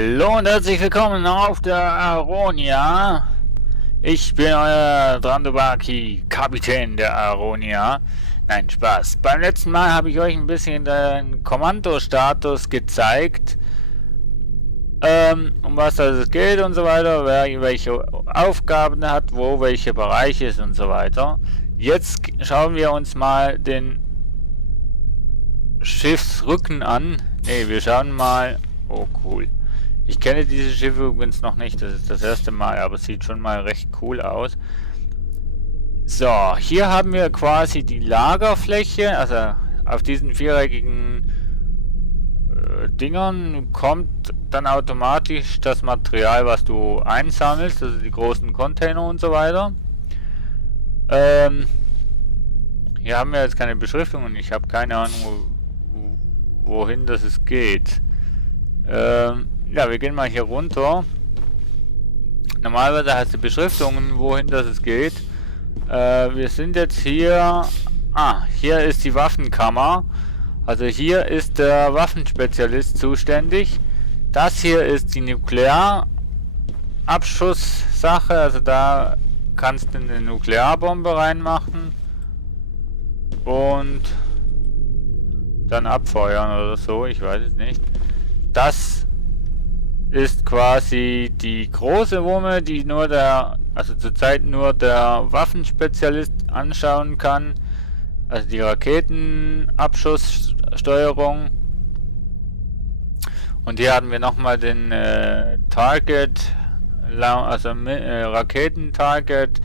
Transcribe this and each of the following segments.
Hallo und herzlich willkommen auf der Aronia. Ich bin euer Drandobaki, Kapitän der Aronia. Nein, Spaß. Beim letzten Mal habe ich euch ein bisschen den Kommandostatus gezeigt. Um was es geht und so weiter, wer welche Aufgaben hat, wo welche Bereiche ist und so weiter. Jetzt schauen wir uns mal den Schiffsrücken an. Ne, wir schauen mal. Oh, cool. Ich kenne diese Schiffe übrigens noch nicht, das ist das erste Mal, aber es sieht schon mal recht cool aus. So, hier haben wir quasi die Lagerfläche, also auf diesen viereckigen Dingern kommt dann automatisch das Material, was du einsammelst, also die großen Container und so weiter. Hier haben wir jetzt keine Beschriftung und ich habe keine Ahnung, wohin das es geht. Ja, wir gehen mal hier runter. Normalerweise hast du Beschriftungen, wohin das es geht. Wir sind jetzt hier... hier ist die Waffenkammer. Also hier ist der Waffenspezialist zuständig. Das hier ist die Nuklearabschusssache. Also da kannst du eine Nuklearbombe reinmachen. Und dann abfeuern oder so, ich weiß es nicht. Das ist quasi die große Wumme, die nur also zurzeit nur der Waffenspezialist anschauen kann. Also die Raketenabschusssteuerung. Und hier haben wir nochmal den Target, also Raketentarget,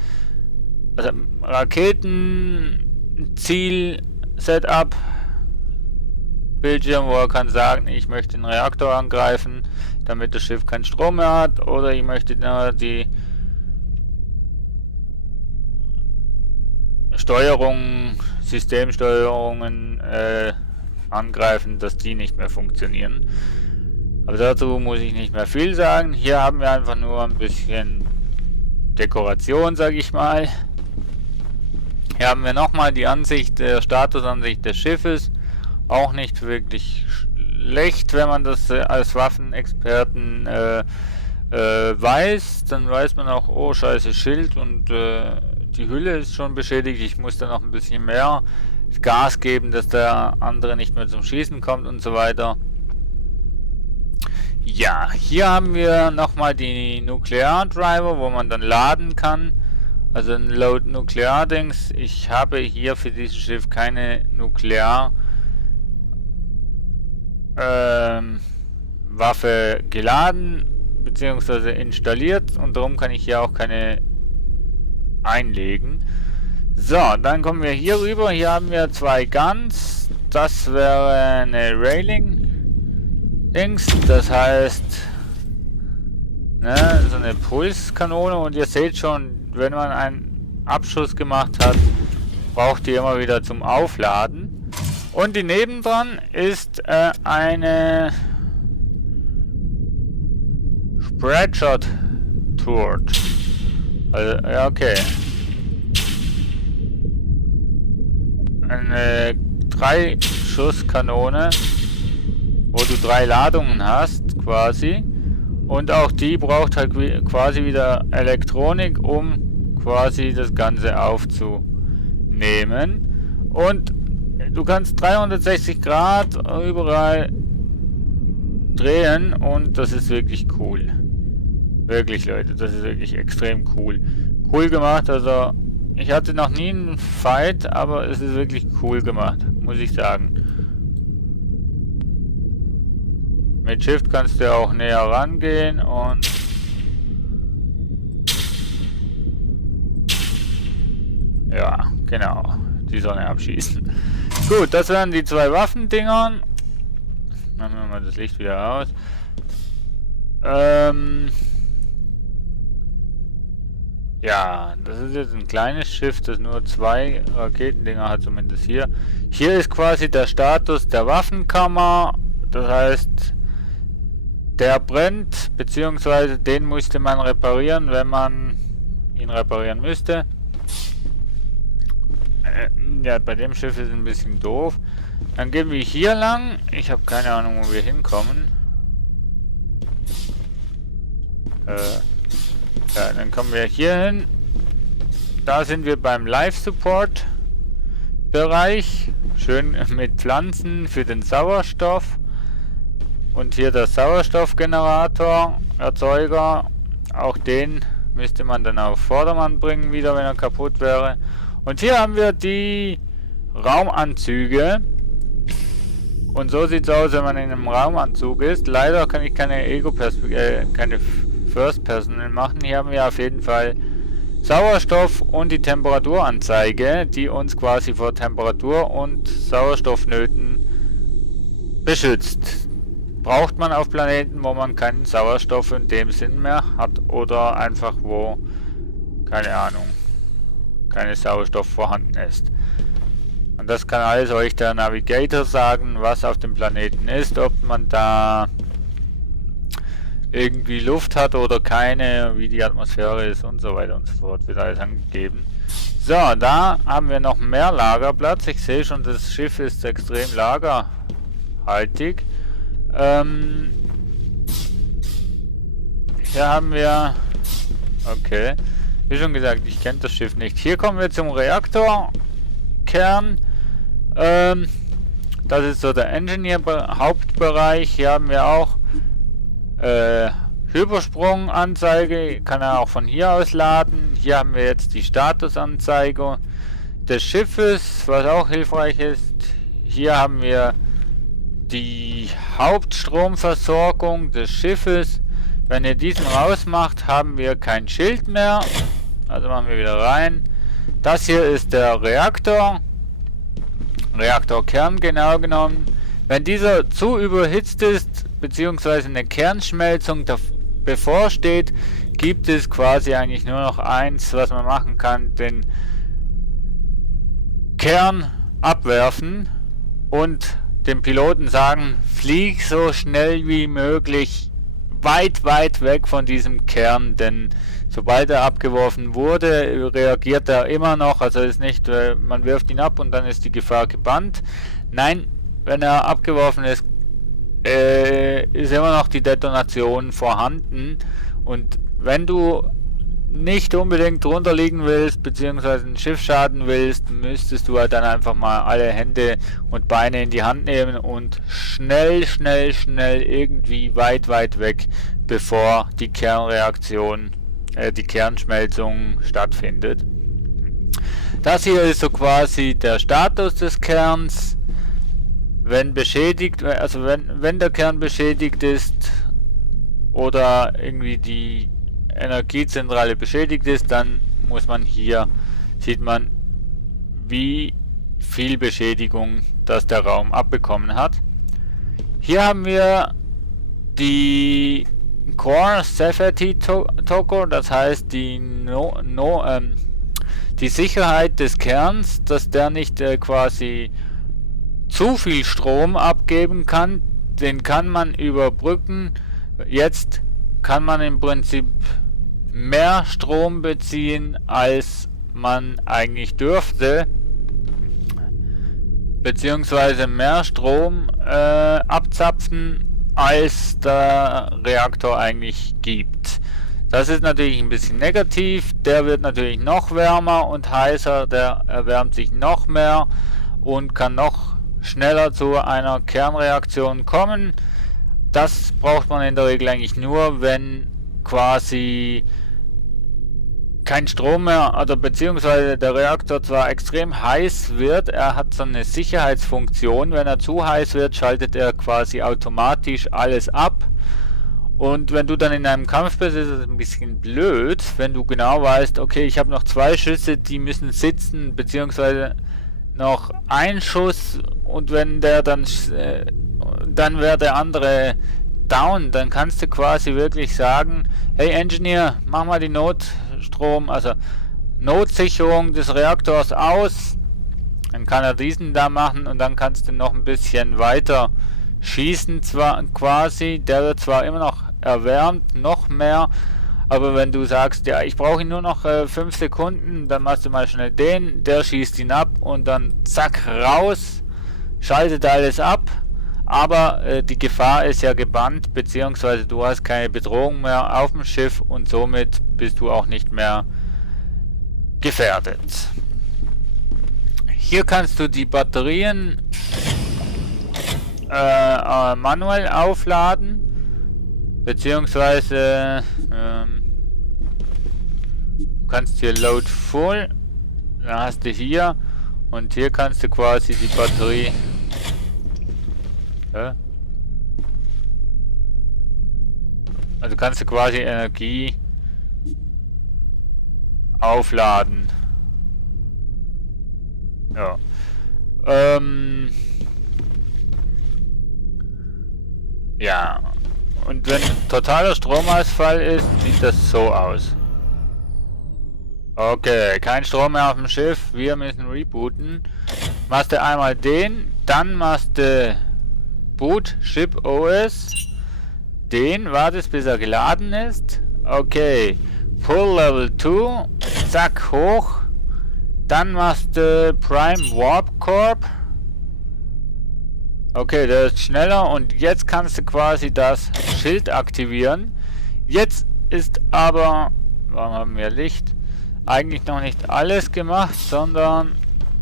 also Raketenziel-Setup. Bildschirm, wo er kann sagen, ich möchte den Reaktor angreifen, damit das Schiff keinen Strom mehr hat, oder ich möchte nur die Systemsteuerungen angreifen, dass die nicht mehr funktionieren. Aber dazu muss ich nicht mehr viel sagen. Hier haben wir einfach nur ein bisschen Dekoration, sage ich mal. Hier haben wir nochmal die Ansicht, Statusansicht des Schiffes. Auch nicht wirklich schlecht, wenn man das als Waffenexperten weiß. Dann weiß man auch, oh scheiße, Schild und die Hülle ist schon beschädigt. Ich muss da noch ein bisschen mehr Gas geben, dass der andere nicht mehr zum Schießen kommt und so weiter. Ja, hier haben wir nochmal die Nuklear-Driver, wo man dann laden kann. Also ein Load-Nuklear-Dings. Ich habe hier für dieses Schiff keine Waffe geladen bzw. installiert und darum kann ich hier auch keine einlegen. So, dann kommen wir hier rüber. Hier haben wir zwei Guns. Das wäre eine Railing-Dings. Das heißt, ne, so eine Pulskanone. Und ihr seht schon, wenn man einen Abschuss gemacht hat, braucht ihr immer wieder zum Aufladen. Und die nebendran ist eine Spreadshot Turret. Also, ja, okay. Eine 3-Schuss-Kanone, wo du 3 Ladungen hast, quasi. Und auch die braucht halt quasi wieder Elektronik, um quasi das Ganze aufzunehmen. Und du kannst 360 Grad überall drehen und das ist wirklich cool. Wirklich, Leute, das ist wirklich extrem cool. Cool gemacht, also ich hatte noch nie einen Fight, aber es ist wirklich cool gemacht, muss ich sagen. Mit Shift kannst du auch näher rangehen und ja, genau, die Sonne abschießen. Gut, das wären die zwei Waffendinger. Machen wir mal das Licht wieder aus. Ja, das ist jetzt ein kleines Schiff, das nur 2 Raketendinger hat, zumindest hier. Hier ist quasi der Status der Waffenkammer. Das heißt, der brennt, beziehungsweise den musste man reparieren, wenn man ihn reparieren müsste. Ja, bei dem Schiff ist es ein bisschen doof. Dann gehen wir hier lang. Ich habe keine Ahnung, wo wir hinkommen. Ja, dann kommen wir hier hin. Da sind wir beim Live-Support-Bereich. Schön mit Pflanzen für den Sauerstoff. Und hier der Sauerstoffgenerator, Erzeuger. Auch den müsste man dann auf Vordermann bringen wieder, wenn er kaputt wäre. Und hier haben wir die Raumanzüge. Und so sieht es aus, wenn man in einem Raumanzug ist. Leider kann ich keine keine First Person machen. Hier haben wir auf jeden Fall Sauerstoff und die Temperaturanzeige, die uns quasi vor Temperatur und Sauerstoffnöten beschützt. Braucht man auf Planeten, wo man keinen Sauerstoff in dem Sinn mehr hat oder einfach wo, keine Ahnung, keine Sauerstoff vorhanden ist. Und das kann alles euch der Navigator sagen, was auf dem Planeten ist, ob man da irgendwie Luft hat oder keine, wie die Atmosphäre ist und so weiter und so fort, wird alles angegeben. So, da haben wir noch mehr Lagerplatz. Ich sehe schon, das Schiff ist extrem lagerhaltig. Hier haben wir, okay, wie schon gesagt, ich kenne das Schiff nicht. Hier kommen wir zum Reaktorkern. Das ist so der Engineer-Hauptbereich. Hier haben wir auch Hypersprung-Anzeige, kann er auch von hier aus laden. Hier haben wir jetzt die Statusanzeige des Schiffes, was auch hilfreich ist. Hier haben wir die Hauptstromversorgung des Schiffes. Wenn ihr diesen rausmacht, haben wir kein Schild mehr. Also machen wir wieder rein. Das hier ist der Reaktorkern genau genommen. Wenn dieser zu überhitzt ist, beziehungsweise eine Kernschmelzung bevorsteht, gibt es quasi eigentlich nur noch eins, was man machen kann: den Kern abwerfen und dem Piloten sagen, flieg so schnell wie möglich weit weg von diesem Kern, denn sobald er abgeworfen wurde, reagiert er immer noch, also ist nicht, man wirft ihn ab und dann ist die Gefahr gebannt. Nein, wenn er abgeworfen ist, ist immer noch die Detonation vorhanden, und wenn du nicht unbedingt drunter liegen willst, beziehungsweise ein Schiff schaden willst, müsstest du halt dann einfach mal alle Hände und Beine in die Hand nehmen und schnell irgendwie weit weg, bevor die Kernreaktion, die Kernschmelzung stattfindet. Das hier ist so quasi der Status des Kerns. Wenn beschädigt, also wenn der Kern beschädigt ist oder irgendwie die Energiezentrale beschädigt ist, dann muss man hier, sieht man, wie viel Beschädigung das der Raum abbekommen hat. Hier haben wir die Core Safety Token, das heißt die Sicherheit des Kerns, dass der nicht quasi zu viel Strom abgeben kann. Den kann man überbrücken. Jetzt kann man im Prinzip mehr Strom beziehen, als man eigentlich dürfte, beziehungsweise mehr Strom abzapfen, als der Reaktor eigentlich gibt. Das ist natürlich ein bisschen negativ. Der wird natürlich noch wärmer und heißer, der erwärmt sich noch mehr und kann noch schneller zu einer Kernreaktion kommen. Das braucht man in der Regel eigentlich nur, wenn quasi kein Strom mehr, oder beziehungsweise der Reaktor zwar extrem heiß wird, er hat so eine Sicherheitsfunktion. Wenn er zu heiß wird, schaltet er quasi automatisch alles ab. Und wenn du dann in einem Kampf bist, ist es ein bisschen blöd, wenn du genau weißt, okay, ich habe noch 2 Schüsse, die müssen sitzen, beziehungsweise noch ein Schuss, und wenn der dann wäre der andere down, dann kannst du quasi wirklich sagen, hey Engineer, mach mal die Notsicherung des Reaktors aus. Dann kann er diesen da machen und dann kannst du noch ein bisschen weiter schießen, zwar quasi, der wird zwar immer noch erwärmt, noch mehr, aber wenn du sagst, ja, ich brauche ihn nur noch 5 Sekunden, dann machst du mal schnell der schießt ihn ab und dann zack, raus, schaltet alles ab, aber die Gefahr ist ja gebannt, beziehungsweise du hast keine Bedrohung mehr auf dem Schiff und somit bist du auch nicht mehr gefährdet. Hier kannst du die Batterien manuell aufladen, beziehungsweise du kannst hier Load Full, dann hast du hier und hier kannst du quasi die Batterie also kannst du quasi Energie aufladen. Ja. Ja. Und wenn totaler Stromausfall ist, sieht das so aus. Okay, kein Strom mehr auf dem Schiff. Wir müssen rebooten. Machst du einmal den, dann machst du Boot Ship OS. Den wartest bis er geladen ist. Okay. Pull Level 2. Zack, hoch. Dann machst du Prime Warp Corp. Okay, der ist schneller und jetzt kannst du quasi das Schild aktivieren. Jetzt ist aber, warum haben wir Licht? Eigentlich noch nicht alles gemacht, sondern,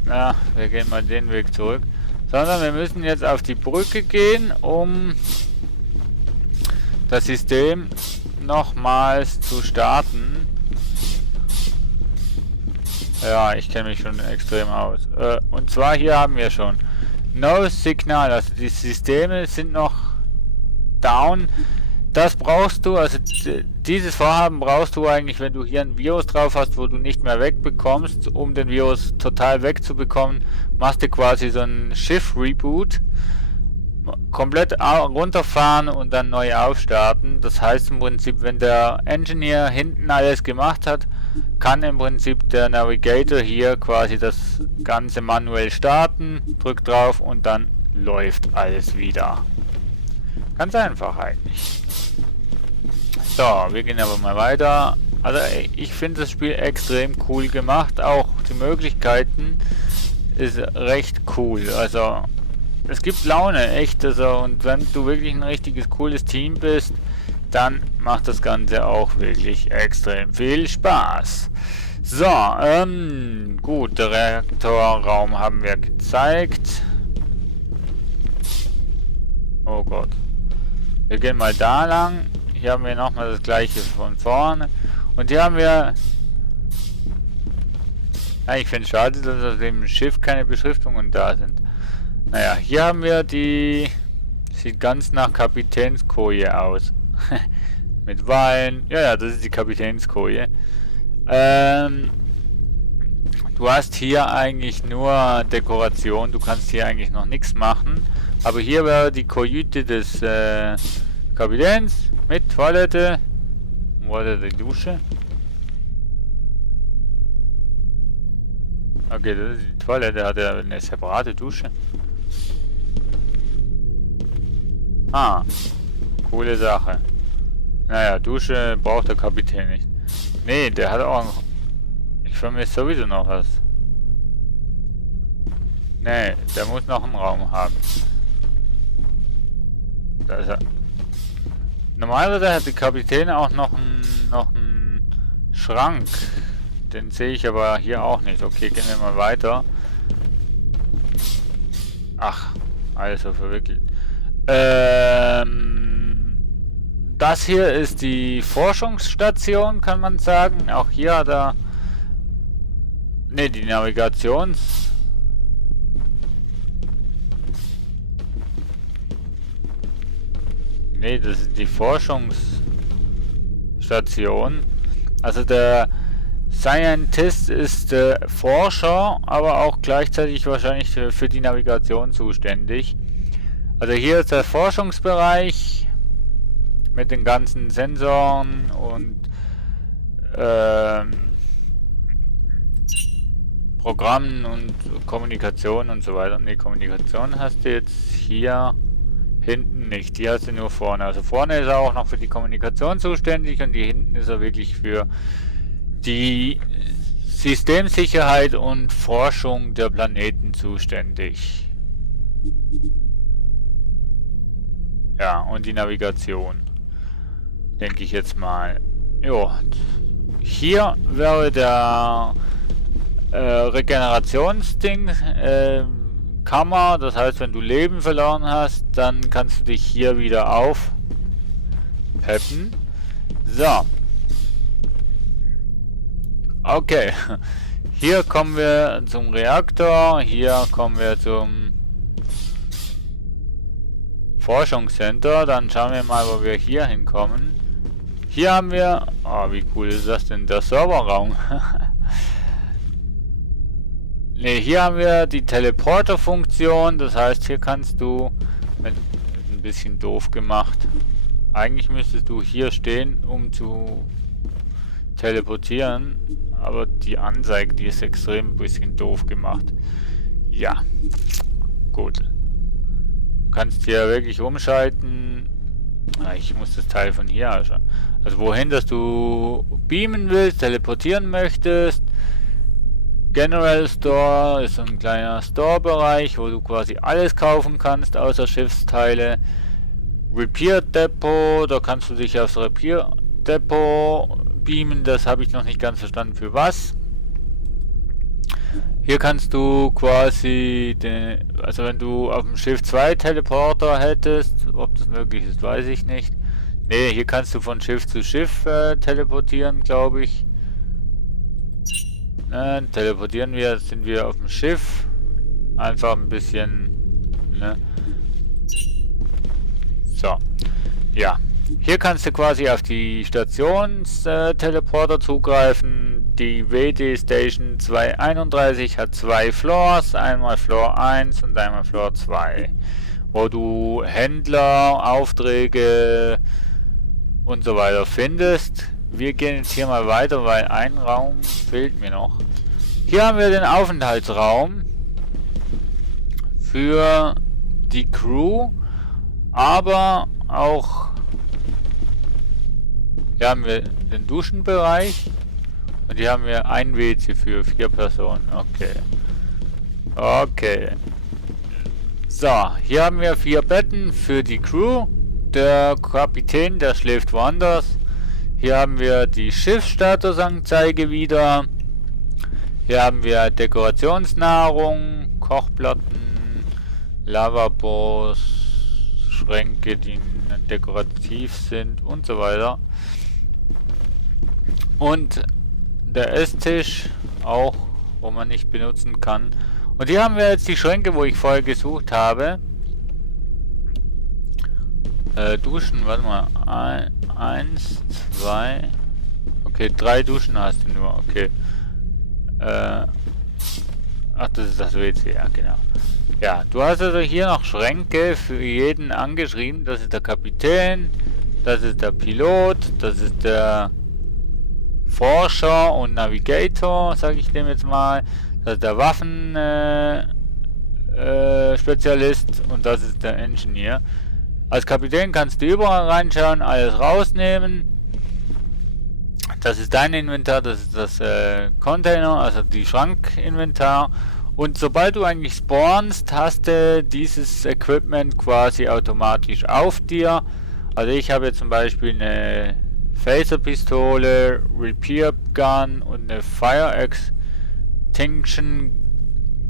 ja, wir gehen mal den Weg zurück. Sondern wir müssen jetzt auf die Brücke gehen, um das System nochmals zu starten. Ja, ich kenne mich schon extrem aus. Und zwar hier haben wir schon No Signal, also die Systeme sind noch down. Das brauchst du, also dieses Vorhaben brauchst du eigentlich, wenn du hier ein Virus drauf hast, wo du nicht mehr wegbekommst. Um den Virus total wegzubekommen, machst du quasi so einen Schiff-Reboot. Komplett runterfahren und dann neu aufstarten. Das heißt im Prinzip, wenn der Engineer hinten alles gemacht hat, kann im Prinzip der Navigator hier quasi das Ganze manuell starten, drückt drauf und dann läuft alles wieder. Ganz einfach eigentlich. So, wir gehen aber mal weiter. Also ich finde das Spiel extrem cool gemacht. Auch die Möglichkeiten ist recht cool. Also es gibt Laune, echt. Also, und wenn du wirklich ein richtiges cooles Team bist, dann macht das Ganze auch wirklich extrem viel Spaß. So, gut, der Reaktorraum haben wir gezeigt. Oh Gott. Wir gehen mal da lang. Hier haben wir nochmal das gleiche von vorne. Und hier haben wir... Ja, ich finde es schade, dass auf dem Schiff keine Beschriftungen da sind. Naja, hier haben wir die... Sieht ganz nach Kapitänskoje aus. Mit Wein. Ja, das ist die Kapitänskoje. Du hast hier eigentlich nur Dekoration. Du kannst hier eigentlich noch nichts machen. Aber hier wäre die Kajüte des Kapitäns mit Toilette. Wo hat er die Dusche? Okay, das ist die Toilette. Hat er eine separate Dusche? Ah, coole Sache. Naja, Dusche braucht der Kapitän nicht. Nee, der hat auch noch... Ich vermisse sowieso noch was. Nee, der muss noch einen Raum haben. Da ist er. Normalerweise hat der Kapitän auch noch einen Schrank. Den sehe ich aber hier auch nicht. Okay, gehen wir mal weiter. Ach, also verwickelt. Das hier ist die Forschungsstation, kann man sagen. Auch hier hat er... Ne, die Navigations... Ne, das ist die Forschungsstation. Also der Scientist ist Forscher, aber auch gleichzeitig wahrscheinlich für die Navigation zuständig. Also hier ist der Forschungsbereich mit den ganzen Sensoren und Programmen und Kommunikation und so weiter. Ne, Kommunikation hast du jetzt hier hinten nicht. Die hast du nur vorne. Also vorne ist er auch noch für die Kommunikation zuständig und hier hinten ist er wirklich für die Systemsicherheit und Forschung der Planeten zuständig. Ja, und die Navigation. Denke ich jetzt mal. Jo. Hier wäre der Regenerationsding, Kammer. Das heißt, wenn du Leben verloren hast, dann kannst du dich hier wieder aufpeppen. So. Okay. Hier kommen wir zum Reaktor. Hier kommen wir zum Forschungscenter. Dann schauen wir mal, wo wir hier hinkommen. Hier haben wir... Oh, wie cool ist das denn? Der Serverraum. Ne, hier haben wir die Teleporter-Funktion. Das heißt, hier kannst du... Ein bisschen doof gemacht. Eigentlich müsstest du hier stehen, um zu teleportieren. Aber die Anzeige, die ist extrem ein bisschen doof gemacht. Ja. Gut. Du kannst hier wirklich umschalten. Ich muss das Teil von hier anschauen. Also wohin, dass du beamen willst, teleportieren möchtest. General Store ist ein kleiner Store-Bereich, wo du quasi alles kaufen kannst, außer Schiffsteile. Repair Depot, da kannst du dich aufs Repair Depot beamen. Das habe ich noch nicht ganz verstanden, für was. Hier kannst du quasi, also wenn du auf dem Schiff 2 Teleporter hättest, ob das möglich ist, weiß ich nicht. Ne, hier kannst du von Schiff zu Schiff teleportieren, glaube ich. Teleportieren wir, sind wir auf dem Schiff. Einfach ein bisschen, ne? So, ja. Hier kannst du quasi auf die Stationsteleporter zugreifen. Die WD Station 231 hat 2 Floors, einmal Floor 1 und einmal Floor 2, wo du Händler, Aufträge und so weiter findest. Wir gehen jetzt hier mal weiter, weil ein Raum fehlt mir noch. Hier haben wir den Aufenthaltsraum für die Crew, aber auch hier haben wir den Duschenbereich und hier haben wir ein WC für 4 Personen. Okay. Okay. So, hier haben wir 4 Betten für die Crew. Der Kapitän, der schläft woanders. Hier haben wir die Schiffsstatusanzeige wieder. Hier haben wir Dekorationsnahrung, Kochplatten, Lavabos, Schränke, die dekorativ sind und so weiter. Und der Esstisch auch, wo man nicht benutzen kann. Und hier haben wir jetzt die Schränke, wo ich vorher gesucht habe. Duschen, warte mal. 1, 2. Okay, 3 Duschen hast du nur, okay. Ach, das ist das WC, ja, genau. Ja, du hast also hier noch Schränke für jeden angeschrieben. Das ist der Kapitän, das ist der Pilot, das ist der Forscher und Navigator, sage ich dem jetzt mal. Das ist der Waffen Spezialist und das ist der Engineer. Als Kapitän kannst du überall reinschauen, alles rausnehmen. Das ist dein Inventar, das ist das Container, also die Schrankinventar. Und sobald du eigentlich spawnst, hast du dieses Equipment quasi automatisch auf dir. Also ich habe jetzt zum Beispiel eine Phaserpistole, Repair Gun und eine Fire Extinction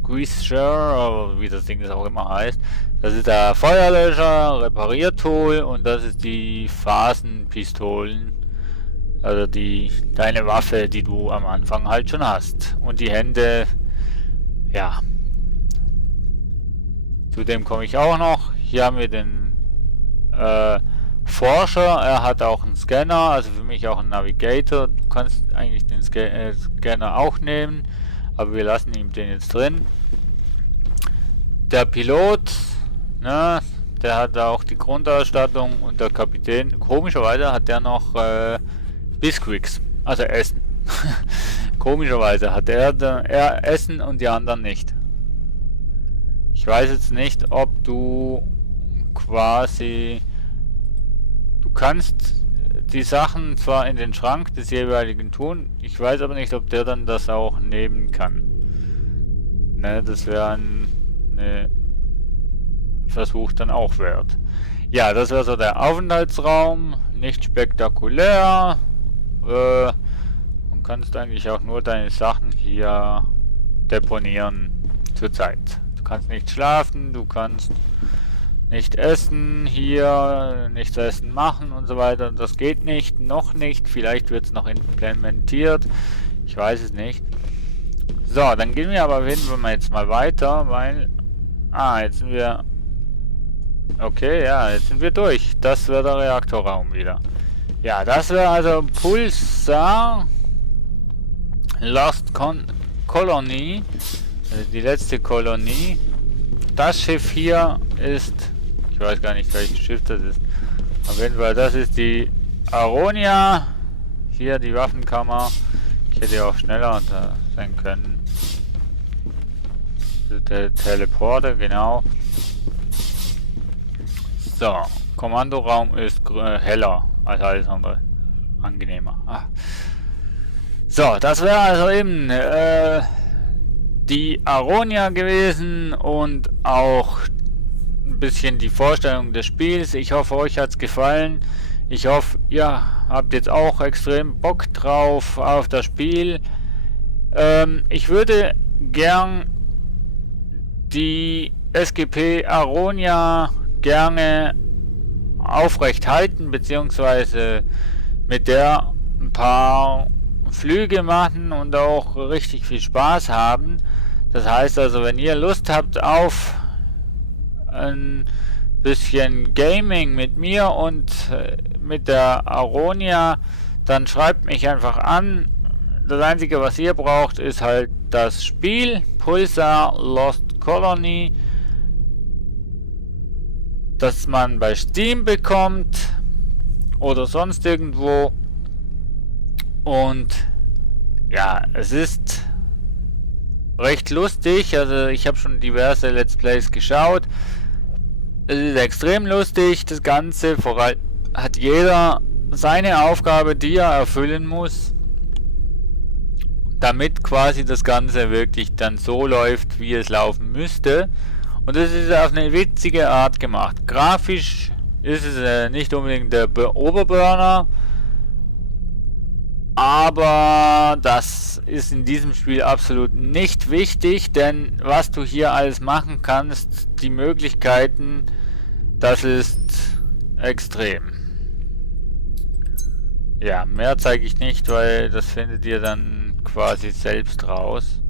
Greaser, oder wie das Ding das auch immer heißt. Das ist der Feuerlöscher, Repariertool und das ist die Phasenpistolen. Also deine Waffe, die du am Anfang halt schon hast. Und die Hände, ja. Zudem komme ich auch noch. Hier haben wir den Forscher. Er hat auch einen Scanner, also für mich auch einen Navigator. Du kannst eigentlich den Scanner auch nehmen, aber wir lassen ihm den jetzt drin. Der Pilot, ne, der hat auch die Grundausstattung und der Kapitän, komischerweise hat der noch Bisquicks, also Essen. Komischerweise hat er Essen und die anderen nicht. Ich weiß jetzt nicht, ob du quasi... Du kannst die Sachen zwar in den Schrank des jeweiligen tun, ich weiß aber nicht, ob der dann das auch nehmen kann. Ne, das wäre ein Versuch dann auch wert. Ja, das wäre so der Aufenthaltsraum. Nicht spektakulär. Du kannst eigentlich auch nur deine Sachen hier deponieren zurzeit. Du kannst nicht schlafen, du kannst nicht essen, hier nichts essen machen und so weiter. Das geht nicht, noch nicht. Vielleicht wird es noch implementiert. Ich weiß es nicht. So, dann gehen wir aber auf jeden Fall jetzt mal weiter, weil... Ah, jetzt sind wir... Okay, ja, jetzt sind wir durch. Das wäre der Reaktorraum wieder. Ja, das wäre also Pulsar Lost Colony. Also die letzte Kolonie. Das Schiff hier ist... Ich weiß gar nicht, welches Schiff das ist. Auf jeden Fall, das ist die Aronia. Hier die Waffenkammer. Ich hätte auch schneller sein können. Der Teleporter, genau. So, Kommandoraum ist heller als alles andere. Angenehmer. Ah. So, das wäre also eben die Aronia gewesen und auch ein bisschen die Vorstellung des Spiels. Ich hoffe, euch hat es gefallen. Ich hoffe, ihr habt jetzt auch extrem Bock drauf auf das Spiel. Ich würde gern die SGP Aronia gerne aufrecht halten, beziehungsweise mit der ein paar Flüge machen und auch richtig viel Spaß haben. Das heißt also, wenn ihr Lust habt auf ein bisschen Gaming mit mir und mit der Aronia, dann schreibt mich einfach an. Das Einzige, was ihr braucht, ist halt das Spiel Pulsar Lost Colony, das man bei Steam bekommt oder sonst irgendwo. Und ja, es ist recht lustig. Also ich habe schon diverse Let's Plays geschaut. Es ist extrem lustig, das Ganze. Vor allem hat jeder seine Aufgabe, die er erfüllen muss, damit quasi das Ganze wirklich dann so läuft, wie es laufen müsste. Und das ist auf eine witzige Art gemacht. Grafisch ist es nicht unbedingt der Oberburner, aber das ist in diesem Spiel absolut nicht wichtig, denn was du hier alles machen kannst, die Möglichkeiten, das ist extrem. Ja, mehr zeige ich nicht, weil das findet ihr dann quasi selbst raus.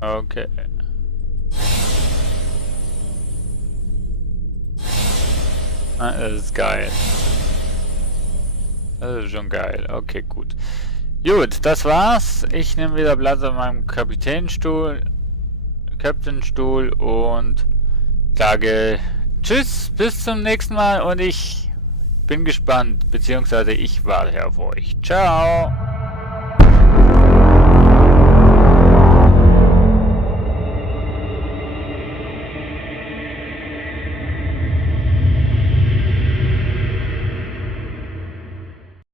Okay. Ah, das ist geil. Das ist schon geil. Okay, gut. Gut, das war's. Ich nehme wieder Platz auf meinem Kapitänstuhl und sage Tschüss, bis zum nächsten Mal und ich bin gespannt, beziehungsweise ich warte auf euch. Ciao!